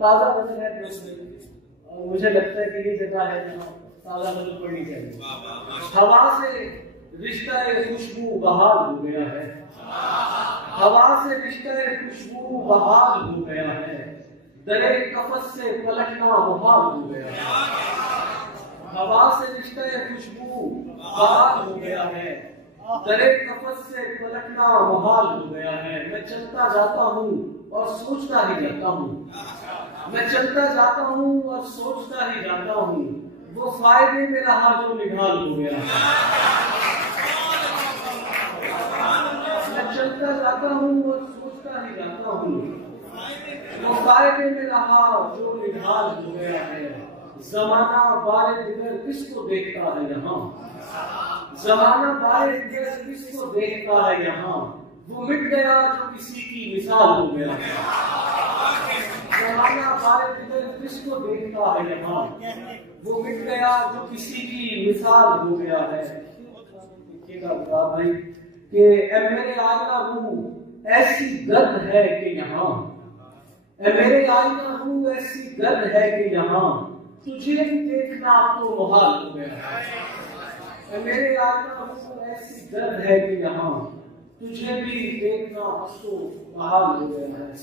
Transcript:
ताज़ा गजल है प्रेस में, और मुझे लगता है कि ये जगह है जहाँ ताज़ा गजल पढ़नी चाहिए। हवा से रिश्ता खुशबू बहाल हो गया है, हवा से रिश्ता खुशबू बहाल हो गया है, दरे कफस से पलटना मुहाल हो गया है। हवा से रिश्ता खुशबू बहाल हो गया है, दरे कफस से पलटना मुहाल हो गया है। मैं चलता जाता हूँ और सोचता ही जाता हूँ, मैं चलता जाता हूँ और सोचता ही जाता हूँ, वो फायदे में रहा जो निढाल हो गया है। मैं चलता जाता हूँ और सोचता ही जाता हूँ, वो फायदे में रहा जो निढाल हो गया है। जमाना बारे दिगर किसको देखता है यहाँ, जमाना बारे दिगर किसको देखता है यहाँ, वो मिट गया जो किसी की मिसाल हो गया है। जमाना बारे दिगर किसको देखता है यहाँ, वो मिट गया जो किसी की मिसाल हो गया है। भाई कि ए मेरे आईना रूह ऐसी दर्द है कि यहाँ, ए मेरे आईना रूह ऐसी दर्द है कि यहाँ, तुझे देखना तो मुहाल हो गया है। ए मेरे आईना रूह ऐसी दर्द है कि यहाँ, तुझे भी देखना तो मुहाल हो गया है।